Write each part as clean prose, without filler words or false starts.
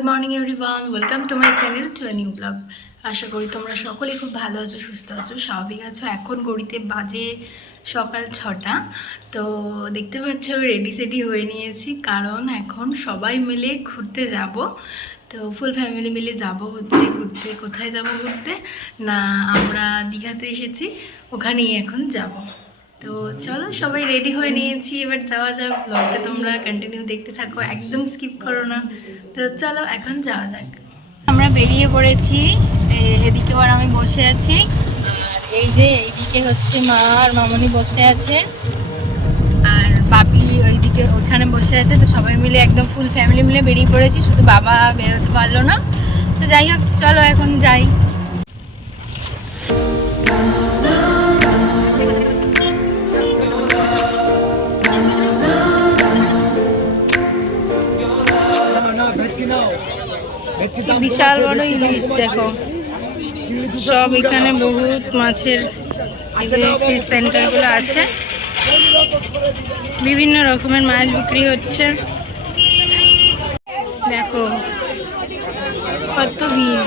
Good morning everyone, welcome to my channel to a new blog. আশা করি তোমরা সকলেই খুব ভালো আছো, সুস্থ আছো, স্বাভাবিক আছো। এখন ঘড়িতে বাজে সকাল 6টা। তো দেখতে পাচ্ছ রেডি সেডি হয়ে নিয়েছি, কারণ এখন সবাই মিলে ঘুরতে যাব। তো ফুল ফ্যামিলি মিলে যাব হচ্ছে ঘুরতে। কোথায় যাব ঘুরতে? না, আমরা দীঘাতে এসেছি, ওখানেই এখন যাব। তো চলো, সবাই রেডি হয়ে নিয়েছি, এবার যাওয়া যাক। ব্লগটা তোমরা কন্টিনিউ দেখতে থাকো, একদম স্কিপ করো না। তো চলো এখন যাওয়া যাক। আমরা বেরিয়ে পড়েছি, এদিকে আর আমি বসে আছি, আর এই যে এইদিকে হচ্ছে মা আর মামনি বসে আছে, আর বাপি ওইদিকে ওখানে বসে আছে। তো সবাই মিলে একদম ফুল ফ্যামিলি মিলে বেরিয়ে পড়েছি, শুধু বাবা বেরোতে পারলো না। তো যাই হোক, চলো এখন যাই। বিশাল বড় ইলিশ দেখো, সব এখানে বহুত মাছের ফিশ সেন্টারগুলো আছে, বিভিন্ন রকমের মাছ বিক্রি হচ্ছে। দেখো কত ভিড়।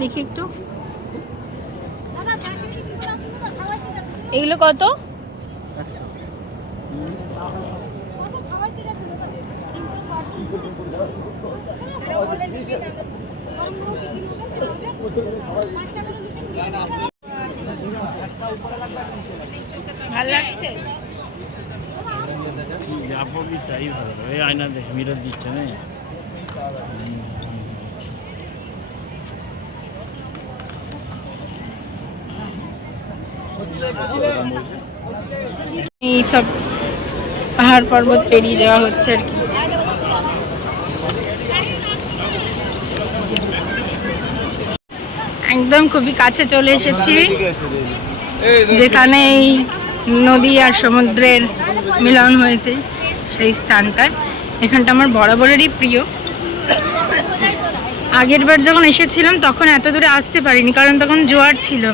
দেখি একটু, এগুলো কত? ভালো লাগছে। যাবো কি চাই ভালো, এই আয়না দেখ মিরর দিচ্ছে না। এই সব পাহাড় পর্বত পেরিয়ে যাওয়া হচ্ছে আর কি। একদম খুবই কাছে চলে এসেছি, যেখানে এই নদী আর সমুদ্রের মিলন হয়েছে, সেই স্থানটার। এখানটা আমার বরাবরেরই প্রিয়। আগের বার যখন এসেছিলাম তখন এত দূরে আসতে পারিনি, কারণ তখন জোয়ার ছিল,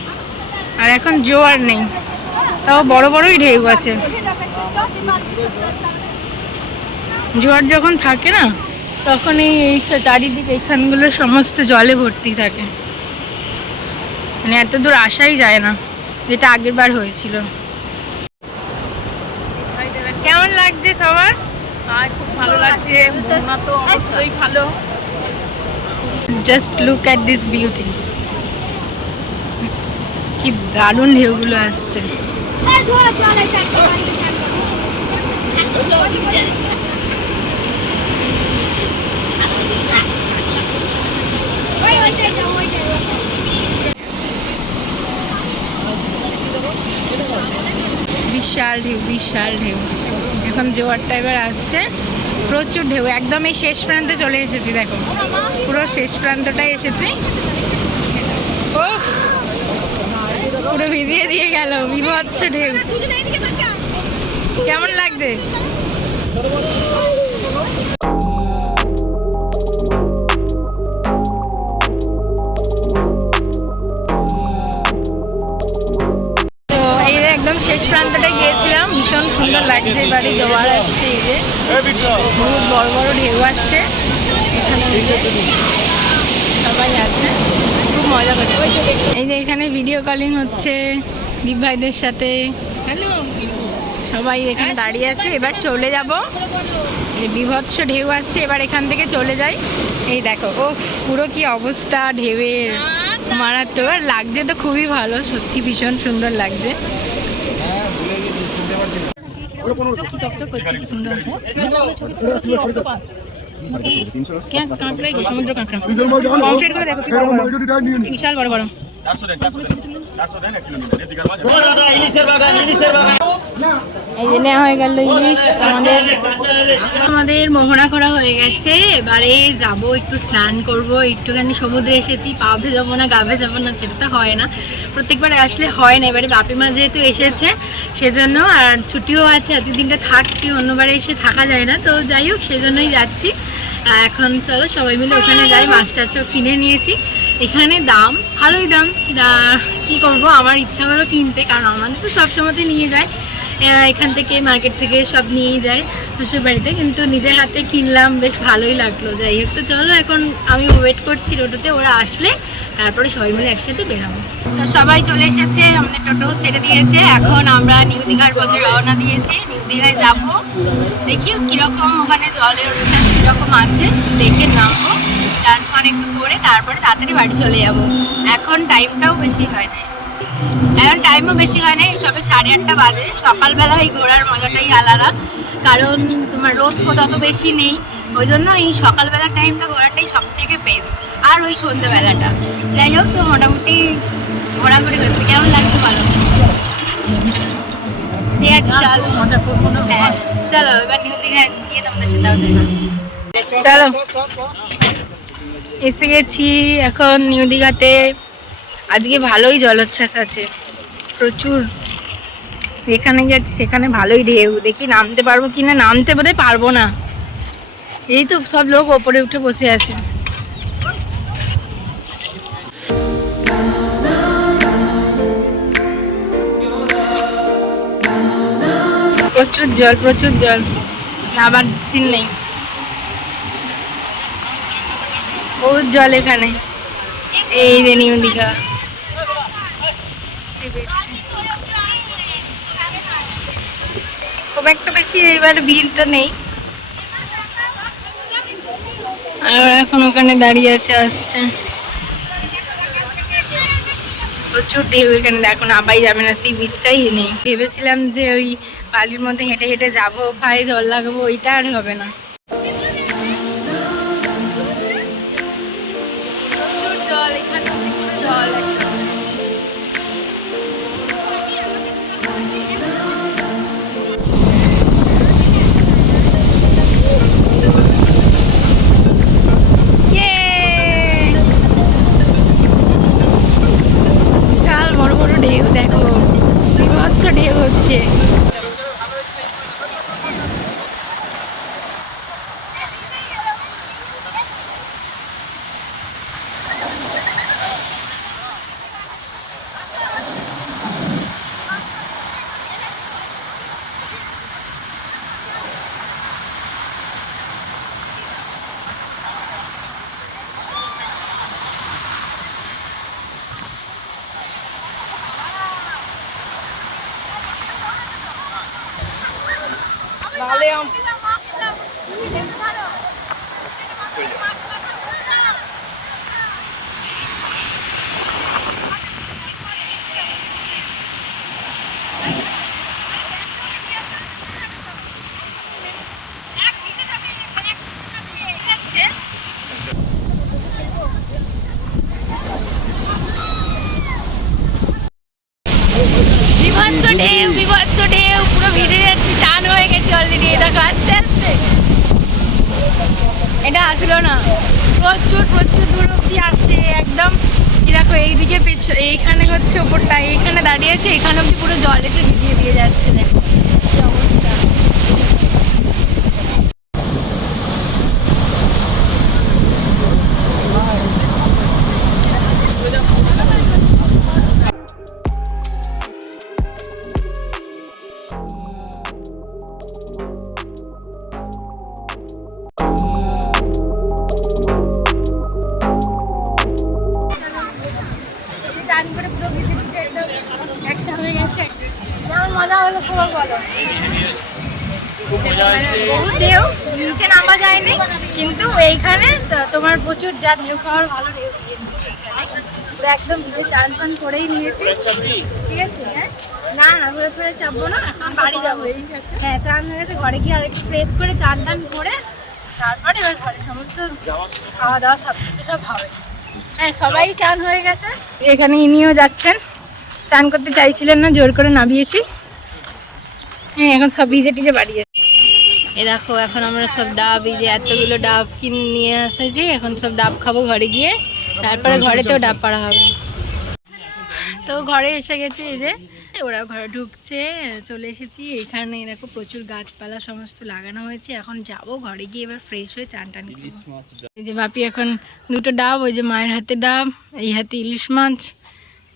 আর এখন জোয়ার নেই, তাও বড় বড়ই ঢেউ আছে। জোয়ার যখন থাকে না, তখন এই চারিদিকে এখানগুলো সমস্ত জলে ভর্তি থাকে, মানে এত দূর আসাই যায় না, যেটা আগের বার হয়েছিল। কেমন লাগছে সবার? খুব ভালো লাগছে, মোহনা তো অবশ্যই ভালো। Just look at this beauty, কি দারুণ ঢেউগুলো আসছে। বিশাল ঢেউ, বিশাল ঢেউ। এখন জোয়ারটা এবার আসছে, প্রচুর ঢেউ। একদম এই শেষ প্রান্তে চলে এসেছি, দেখো পুরো শেষ প্রান্তটাই এসেছি। ও পুরো ভিজিয়ে দিয়ে গেল, বিভৎস ঢেউ। কেমন লাগছে? শেষ প্রান্তটায় গিয়েছিলাম, ভীষণ সুন্দর লাগছে। এবারে জোয়ার আসছে, এই যে বহুত বড় বড় ঢেউ আসছে, এখানে সবাই আছে, খুব মজা করছে। এই যে এখানে ভিডিও কলিং হচ্ছে দীপ ভাইদের সাথে। হ্যালো, সবাই এখানে দাঁড়িয়ে আছে। এবার চলে যাব, যে বিভৎস ঢেউ আসছে, এবার এখান থেকে চলে যাই। এই দেখো, ও পুরো কি অবস্থা ঢেউয়ের, মারাত্মক। আর লাগছে তো খুবই ভালো, সত্যি ভীষণ সুন্দর লাগছে। সমুদ্র কাঁকড়া বিশাল বড় বড়। এই যে নেওয়া হয়ে গেল ইলিশ। আমাদের মোহনা করা হয়ে গেছে। এবারে যাব একটু স্নান করব, একটুখানি সমুদ্রে এসেছি, পা ভেজাবো না গা ভেজাবো না সেটা তো হয় না, প্রত্যেকবার আসলে হয় না। এবারে বাপি মা যেহেতু এসেছে সেজন্য, আর ছুটিও আছে, আজকে দিনটা থাকছি, অন্যবারে এসে থাকা যায় না, তো যাই হোক সেজন্যই যাচ্ছি। এখন চলো সবাই মিলে ওখানে যাই। মাছ টাছও কিনে নিয়েছি। এখানে দাম ভালোই দাম, কি করব, আমার ইচ্ছা হলো কিনতে, কারণ আমাদের তো সবসময়তে নিয়ে যায়, এখান থেকে মার্কেট থেকে সব নিয়েই যায় শ্বশুর বাড়িতে, কিন্তু নিজের হাতে কিনলাম, বেশ ভালোই লাগলো। যাই হোক, তো চলো এখন আমি ওয়েট করছি টোটোতে, ওরা আসলে তারপরে সবাই মিলে একসাথে বেরাবো। তো সবাই চলে এসেছে, আমাদের টোটো ছেড়ে দিয়েছে, এখন আমরা নিউ দীঘার পথে রওনা দিয়েছি। নিউ দীঘায় যাবো, দেখি কীরকম ওখানে জলের উচ্ছ্বাস কীরকম আছে, দেখে নামবো, চান ফান একটু করে তারপরে তাড়াতাড়ি বাড়ি চলে যাবো। এখন টাইমটাও বেশি হয় না, এখন টাইমও বেশি হয় না, সবে 8:30 বাজে। সকালবেলা এই ঘোরার মজাটাই আলাদা, কারণ তোমার রোদ ফোদ অত বেশি নেই, ওই জন্য এই সকালবেলা টাইমটা ঘোরাটাই সব থেকে বেস্ট, আর ওই সন্ধ্যেবেলাটা। যাই হোক, তো মোটামুটি ঘোরাঘুরি হচ্ছে, কেমন লাগছে বলো? ঠিক আছে, চলো। হ্যাঁ চলো, এবার নিউ দীঘা গিয়ে তোমাদের সাথে দেখা হচ্ছে। চলো, এসে গেছি এখন নিউ দীঘাতে। আজকে ভালোই জলোচ্ছ্বাস আছে, প্রচুর। যেখানে যাচ্ছি সেখানে ভালোই ঢেউ, দেখি নামতে পারবো কিনা। নামতে বোধহয় পারবো না, এই তো সব লোক ওপরে উঠে বসে আছে। প্রচুর জল, প্রচুর জল, নাবার সিন নেই, বহুত জল এখানে। এই যে নিউ দীঘা খুব একটা বেশি এবার ভিড়টা নেই, আর এখন ওখানে দাঁড়িয়ে আছে, আসছে। প্রচুর ঢেউ এখানে, দেখো নাবাই যাবে না, সি বিচটাই নেই। ভেবেছিলাম যে ওই বালির মধ্যে হেঁটে হেঁটে যাবো, পায়ে জল লাগাবো, ওইটা আর হবে না। প্রচুর জল এখানে, জল একদম। বিশাল বড় বড় ঢেউ, দেখো বিভৎস ঢেউ হচ্ছে। বিভৎস ঢেউ, বিভৎস ঢেউ, পুরো ভিজে যাচ্ছি, চান হয়ে গেছে অলরেডি। দেখো আস্তে আস্তে, এটা আসলো না, প্রচুর প্রচুর দূর অব্দি আসছে একদম। দেখো এইদিকে এইখানে হচ্ছে ওপরটা, এইখানে দাঁড়িয়ে আছে, এখানে অব্দি পুরো জল এসে ভিজিয়ে দিয়ে যাচ্ছে। দেখো কি অবস্থা। বহুত ঢেউ, নিচে নামা যায়নি, কিন্তু এইখানে তোমার প্রচুর যা ঢেউ খাওয়ার ভালো ঢেউ দিয়ে দিয়েছে এখানে। পুরো একদম ভিজে চান ফান করেই নিয়েছি, ঠিক আছে। হ্যাঁ না না, ঘুরে ফিরে চাপবো না, এখন বাড়ি যাবো। হ্যাঁ চান হয়ে গেছে, ঘরে গিয়ে আরেকটু ফ্রেশ করে চান টান করে তারপরে এবার ঘরে সমস্ত খাওয়া দাওয়া সব কিছু সব হবে। হ্যাঁ সবাই চান হয়ে গেছে, এখানে ইনিও যাচ্ছেন, চান করতে চাইছিলেন না, জোর করে নামিয়েছি। হ্যাঁ এখন সব ভিজে টিজে বাড়ি যাচ্ছে। এ দেখো এখন আমরা সব ডাব, এই যে এতগুলো ডাব কিনে নিয়ে এসেছি, এখন সব ডাব খাবো ঘরে গিয়ে, তারপরে ঘরেতেও ডাব পাড়া হবে। তো ঘরে এসে গেছি, এই যে ওরা ঘরে ঢুকছে, চলে এসেছি। এখানে দেখো প্রচুর গাছপালা সমস্ত লাগানো হয়েছে। এখন যাব ঘরে গিয়ে এবার ফ্রেশ হয়ে চান টান করবো। এই যে বাপি এখন দুটো ডাব, ওই যে মায়ের হাতে ডাব, এই হাতে ইলিশ মাছ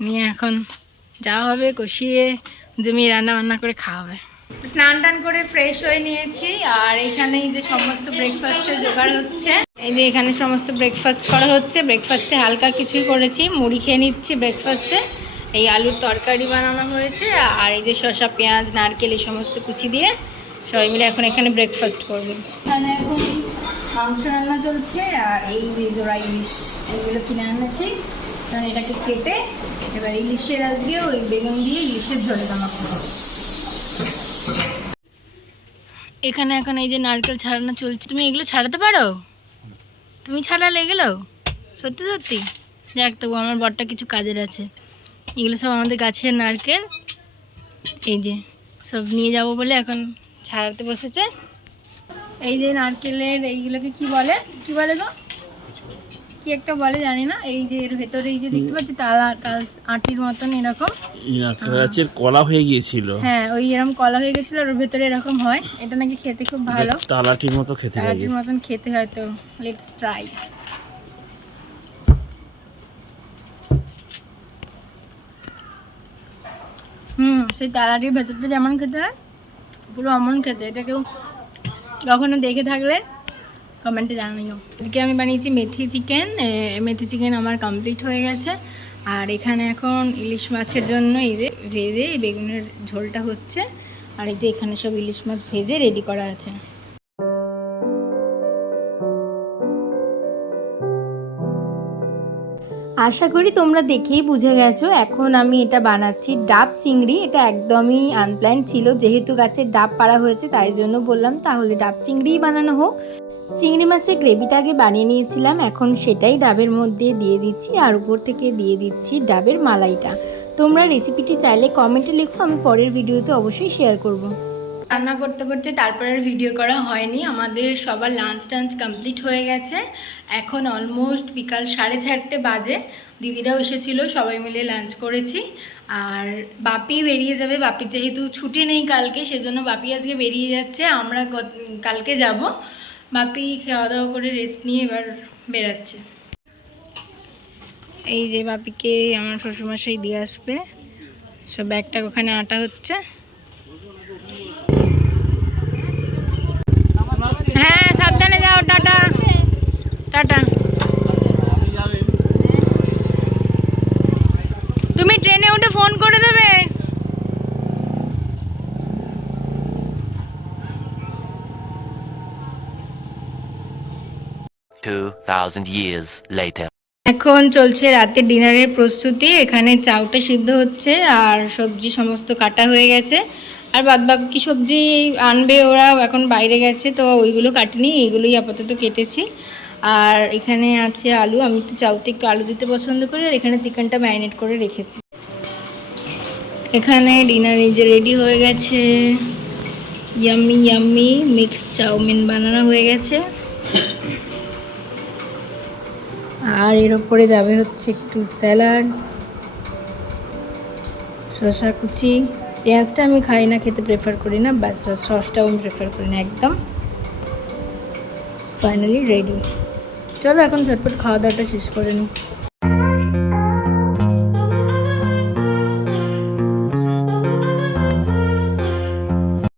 নিয়ে এখন যাওয়া হবে, কষিয়ে জমিয়ে রান্না বান্না করে খাওয়া হবে। স্নান টান করে ফ্রেশ হয়ে নিয়েছি, আর এখানে এই যে সমস্ত ব্রেকফাস্টের জোগাড় হচ্ছে। এই যে এখানে সমস্ত ব্রেকফাস্ট করা হচ্ছে। ব্রেকফাস্টে হালকা কিছুই করেছি, মুড়ি খেয়ে নিচ্ছি ব্রেকফাস্টে। এই আলুর তরকারি বানানো হয়েছে, আর এই যে শসা পেঁয়াজ নারকেল এই সমস্ত কুচি দিয়ে সবাই মিলে এখন এখানে ব্রেকফাস্ট করবে। এখানে এখন মাংস রান্না চলছে, আর এই যে জোড়া ইলিশ এগুলো কিনে আনেছি, কারণ এটাকে কেটে এবার ইলিশের আজকে ওই বেগুন দিয়ে ইলিশের ঝোলে মাখাবো। এখানে এখন এই যে নারকেল ছাড়ানো চলছে। তুমি এগুলো ছাড়াতে পারো? তুমি ছাড়ালে এগুলো? সত্যি সত্যি? যাক, তবু আমার বরটা কিছু কাজের আছে। এগুলো সব আমাদের গাছের নারকেল, এই যে সব নিয়ে যাব বলে এখন ছাড়াতে বসেছে। এই যে নারকেলের এইগুলোকে কি বলে, কি বলে গো, কি একটা বলে জানি না। এই যে এর ভেতরে এই যে দেখতে পাচ্ছি তালা আটির মতন এরকম গাছের কলা হয়ে গিয়েছিল। হ্যাঁ ওই এরকম কলা হয়ে গেছিল, ওর ভেতরে এরকম হয়। এটা নাকি খেতে খুব ভালো, তালাটির মতো খেতে লাগে, তালাটির মতন খেতে হয়। তো লেটস ট্রাই। সেই তালাটির ভেতরটা যেমন খেতে হয় পুরো অমন খেতে। এটা কেউ কখনো দেখে থাকলে কমেন্টে জানাইও। এদিকে আমি বানিয়েছি মেথি চিকেন। মেথি চিকেন আমার কমপ্লিট হয়ে গেছে, আর এখানে এখন ইলিশ মাছের জন্য এই যে ভেজে বেগুনের ঝোলটা হচ্ছে, আর এই যে এখানে সব ইলিশ মাছ ভেজে রেডি করা আছে। আশা করি তোমরা দেখেই বুঝে গেছো এখন আমি এটা বানাচ্ছি ডাব চিংড়ি। এটা একদমই আনপ্ল্যান ছিল, যেহেতু গাছের ডাব পাড়া হয়েছে তাই জন্য বললাম তাহলে ডাব চিংড়িই বানানো হোক। চিংড়ি মাছের গ্রেভিটা আগে বানিয়ে নিয়েছিলাম, এখন সেটাই ডাবের মধ্যে দিয়ে দিচ্ছি, আর উপর থেকে দিয়ে দিচ্ছি ডাবের মালাইটা। তোমরা রেসিপিটি চাইলে কমেন্টে লিখো, আমি পরের ভিডিওতে অবশ্যই শেয়ার করব। রান্না করতে করতে তারপর আর ভিডিও করা হয়নি। আমাদের সবার লাঞ্চ টাঞ্চ কমপ্লিট হয়ে গেছে, এখন অলমোস্ট বিকাল 4:30 বাজে। দিদিরাও এসেছিল, সবাই মিলে লাঞ্চ করেছি। আর বাপি বেরিয়ে যাবে, বাপির যেহেতু ছুটি নেই কালকে, সেজন্য বাপি আজকে বেরিয়ে যাচ্ছে, আমরা কালকে যাব। বাপি খাওয়া দাওয়া করে রেস্ট নিয়ে এবার বেরাচ্ছে। এই যে বাপিকে আমার শ্বশুরমশাই দিয়ে আসবে, সব ব্যাগটা ওখানে আটা হচ্ছে। হ্যাঁ সাবধানে যাও, টাটা টাটা। তুমি ট্রেনে উঠে ফোন করে দেবে। 2000 years later. এখন চলছে রাতের ডিনারের প্রস্তুতি। এখানে চাউটা সিদ্ধ হচ্ছে, আর সবজি সমস্ত কাটা হয়ে গেছে, আর বাদবাকি সবজি আনবে ওরা, এখন বাইরে গেছে তো ওইগুলো কাটিনি, এইগুলোই আপাতত কেটেছি। আর এখানে আছে আলু, আমি তো চাউতে একটু আলু দিতে পছন্দ করি, আর এখানে চিকেনটা ম্যারিনেট করে রেখেছি। এখানে ডিনার এই যে রেডি হয়ে গেছে, ইয়াম্মি ইয়াম্মি মিক্স চাউমিন বানানো হয়ে গেছে, আর এর ওপরে যাবে হচ্ছে একটু স্যালাড, শসা কুচি। পেঁয়াজটা আমি খাই না, খেতে প্রেফার করি না, ব্যাস সসটাও আমি প্রেফার করি না একদম। Finally ready. চলো এখন ঝটপট খাওয়া দাওয়াটা শেষ করে নিই।